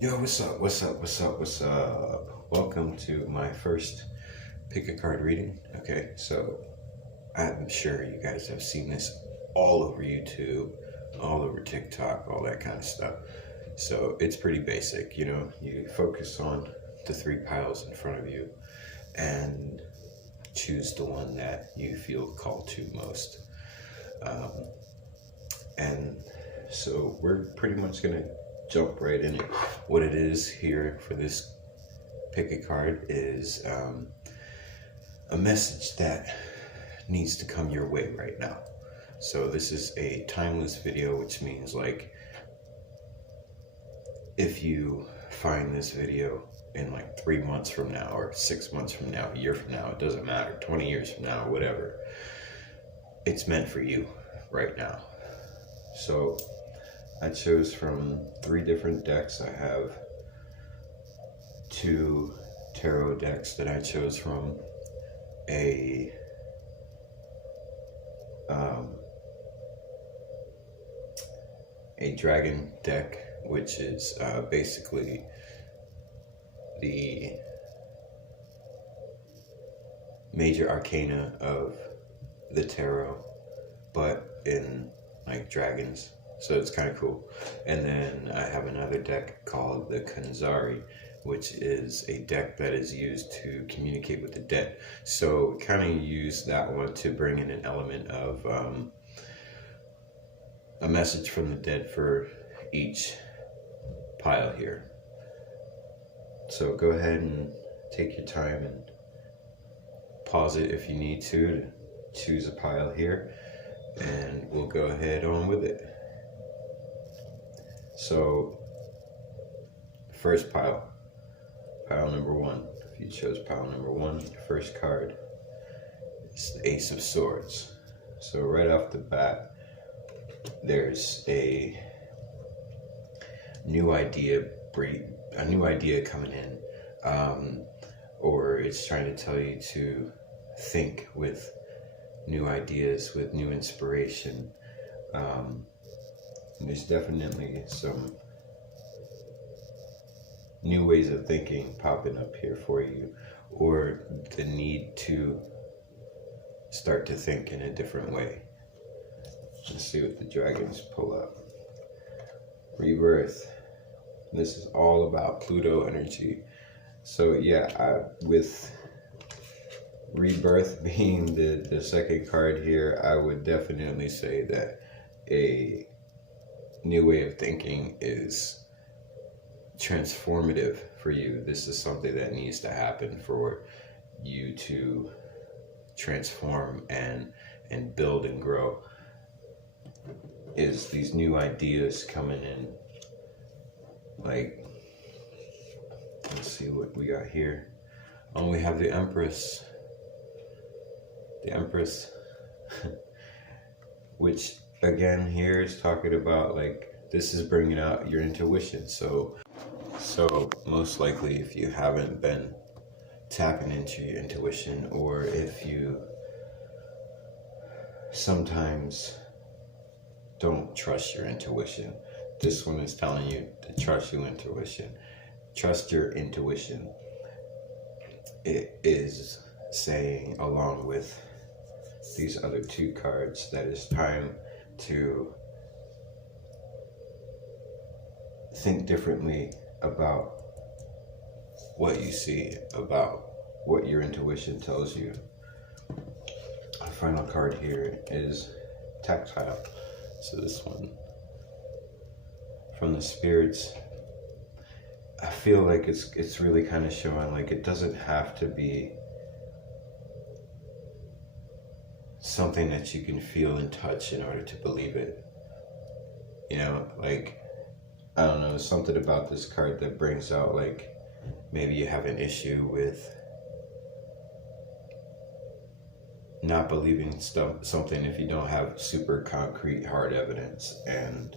Yo, what's up? What's up? What's up? What's up? Welcome to my first pick a card reading. Okay, so I'm sure you guys have seen this all over YouTube, all over TikTok, all that kind of stuff. So it's pretty basic, you focus on the three piles in front of you and choose the one that you feel called to most. Um, and so we're pretty much going to jump right in it. What it is here for this pick a card is a message that needs to come your way right now. So this is a timeless video, which means like if you find this video in like 3 months from now or 6 months from now, a year from now, it doesn't matter, 20 years from now, whatever, it's meant for you right now. So I chose from 3 different decks. I have 2 tarot decks that I chose from, a dragon deck, which is basically the major arcana of the tarot, but in like dragons, so it's kind of cool. And then I have another deck called the Kanzari, which is a deck that is used to communicate with the dead. So kind of use that one to bring in an element of a message from the dead for each pile here. So go ahead and take your time and pause it if you need to choose a pile here, and we'll go ahead on with it. So first pile number 1. If you chose pile number 1, your first card is the Ace of Swords. So right off the bat, there's a new idea coming in, or it's trying to tell you to think with new ideas, with new inspiration. There's definitely some new ways of thinking popping up here for you, or the need to start to think in a different way. Let's see what the dragons pull up. Rebirth. This is all about Pluto energy. So yeah, with Rebirth being the second card here, I would definitely say that a new way of thinking is transformative for you. This is something that needs to happen for you to transform and build and grow, is these new ideas coming in. Like, let's see what we got here. We have the Empress. The Empress, which again here is talking about like, this is bringing out your intuition. So most likely if you haven't been tapping into your intuition, or if you sometimes don't trust your intuition, this one is telling you to trust your intuition. Trust your intuition. It is saying, along with these other 2 cards, that it's time to think differently about what you see, about what your intuition tells you. Our final card here is Tactile. So this one from the spirits, I feel like it's really kind of showing like it doesn't have to be something that you can feel and touch in order to believe it. Like, I don't know, there's something about this card that brings out like maybe you have an issue with not believing something if you don't have super concrete hard evidence. And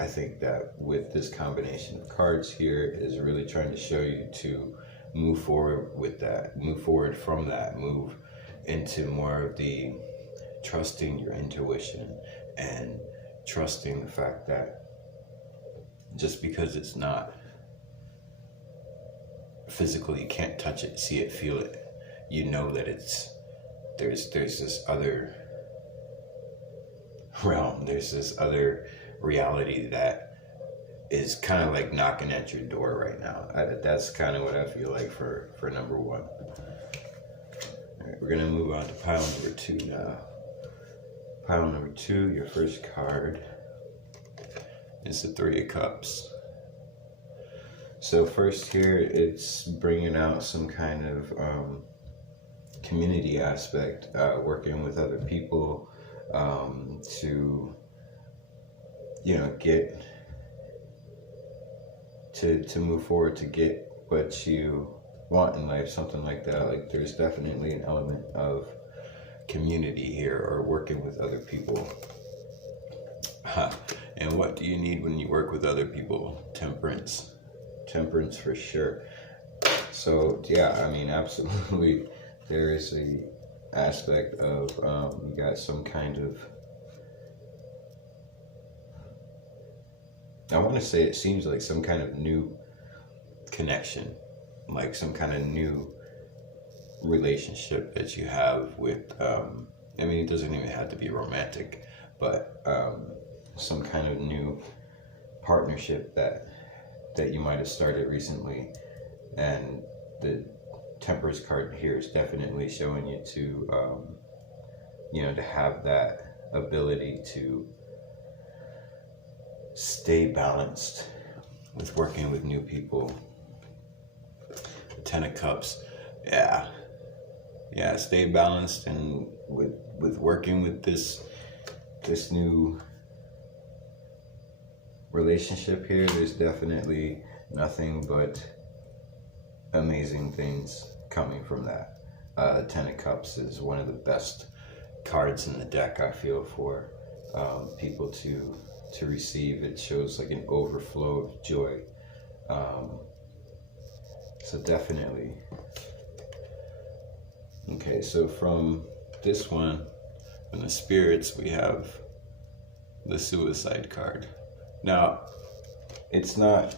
I think that with this combination of cards here is really trying to show you to move forward with that, move forward from that, move into more of the trusting your intuition and trusting the fact that just because it's not physical. You can't touch it, see it, feel it. You know that there's this other realm. There's this other reality that is kind of like knocking at your door right now. That's kind of what I feel like for number one. All right, we're gonna move on to pile number two now. Pile number two, your first card is the Three of Cups. So first here, it's bringing out some kind of community aspect, working with other people to, you know, get to move forward, to get what you want in life, something like that. Like there's definitely an element of community here, or working with other people. And what do you need when you work with other people? Temperance for sure. So yeah, I mean, absolutely, there is a aspect of you got some kind of, I want to say, it seems like some kind of new connection, like some kind of new relationship that you have with, I mean, it doesn't even have to be romantic, but some kind of new partnership that you might have started recently. And the Temperance card here is definitely showing you to, you know, to have that ability to stay balanced with working with new people. The Ten of Cups, yeah, stay balanced, and with working with this new relationship here, there's definitely nothing but amazing things coming from that. Ten of Cups is one of the best cards in the deck, I feel, for people to receive. It shows like an overflow of joy. So definitely. Okay, so from this one, from the spirits, we have the Suicide card. Now, it's not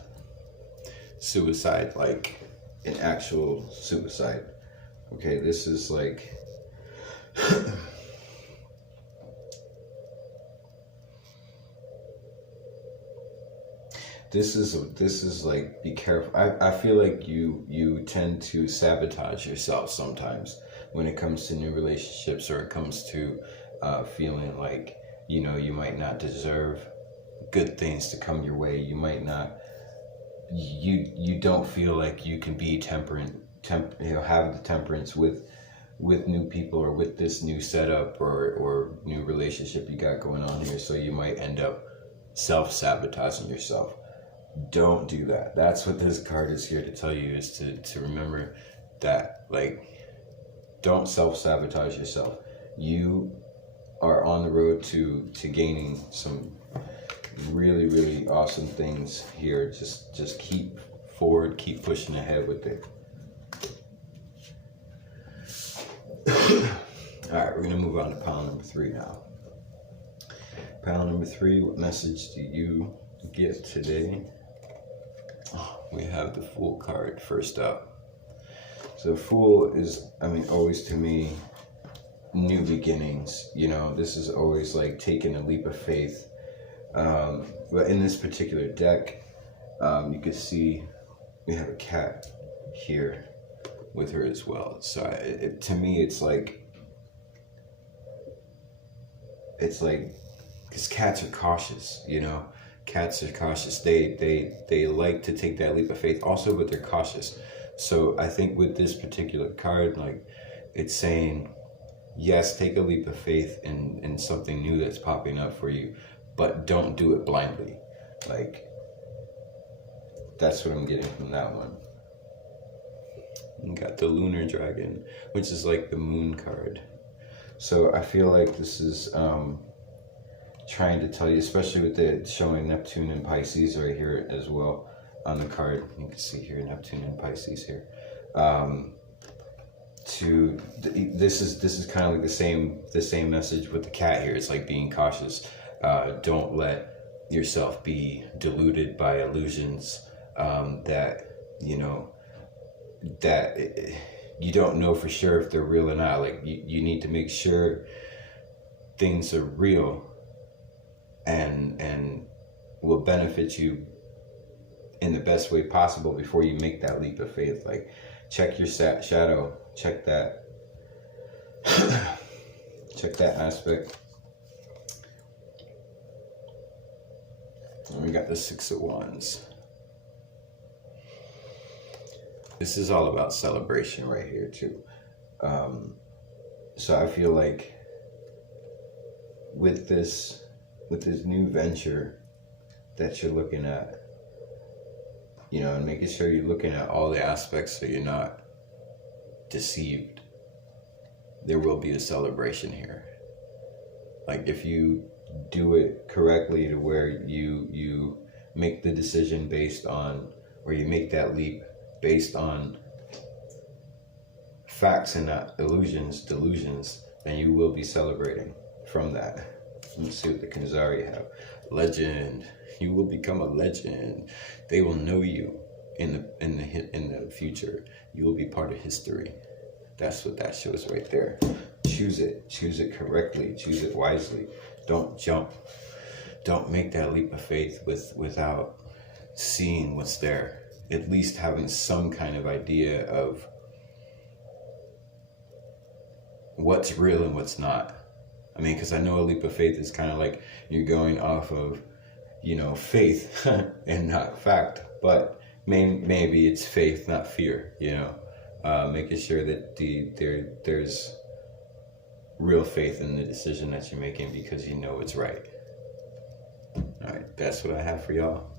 suicide like an actual suicide. Okay, this is like this is like, be careful. I feel like you tend to sabotage yourself sometimes when it comes to new relationships, or it comes to feeling like, you know, you might not deserve good things to come your way. You might not, you don't feel like you can be temperate, you know, have the temperance with new people, or with this new setup or new relationship you got going on here. So you might end up self-sabotaging yourself. Don't do that. That's what this card is here to tell you, is to remember that, like, don't self-sabotage yourself. You are on the road to gaining some really, really awesome things here. Just keep forward, keep pushing ahead with it. All right, we're gonna move on to pile number three now. Pile number three, what message do you get today? We have the Fool card first up. So Fool is, I mean, always to me, new beginnings. You know, this is always like taking a leap of faith. But in this particular deck, you can see we have a cat here with her as well. So to me, it's like, because cats are cautious, you know. Cats are cautious. They like to take that leap of faith also, but they're cautious. So I think with this particular card, like, it's saying, yes, take a leap of faith in something new that's popping up for you, but don't do it blindly. Like, that's what I'm getting from that one. You got the Lunar Dragon, which is like the Moon card. So I feel like this is trying to tell you, especially with the showing Neptune and Pisces right here as well on the card. You can see here Neptune and Pisces here. This is kind of like the same message with the cat here. It's like being cautious. Don't let yourself be deluded by illusions that, you know, that you don't know for sure if they're real or not. Like you need to make sure things are real and will benefit you in the best way possible before you make that leap of faith. Like, check your shadow, check that check that aspect. And we got the Six of Wands. This is all about celebration right here too. So I feel like with this new venture that you're looking at, you know, and making sure you're looking at all the aspects so you're not deceived, there will be a celebration here. Like, if you do it correctly to where you make the decision based on, or you make that leap based on facts and not delusions, then you will be celebrating from that. Let's see what the Kanzari have. Legend. You will become a legend. They will know you in the future. You will be part of history. That's what that shows right there. Choose it. Choose it correctly. Choose it wisely. Don't jump. Don't make that leap of faith without seeing what's there. At least having some kind of idea of what's real and what's not. I mean, because I know a leap of faith is kind of like you're going off of, you know, faith and not fact. But maybe it's faith, not fear, you know. Making sure that there's real faith in the decision that you're making because you know it's right. All right, that's what I have for y'all.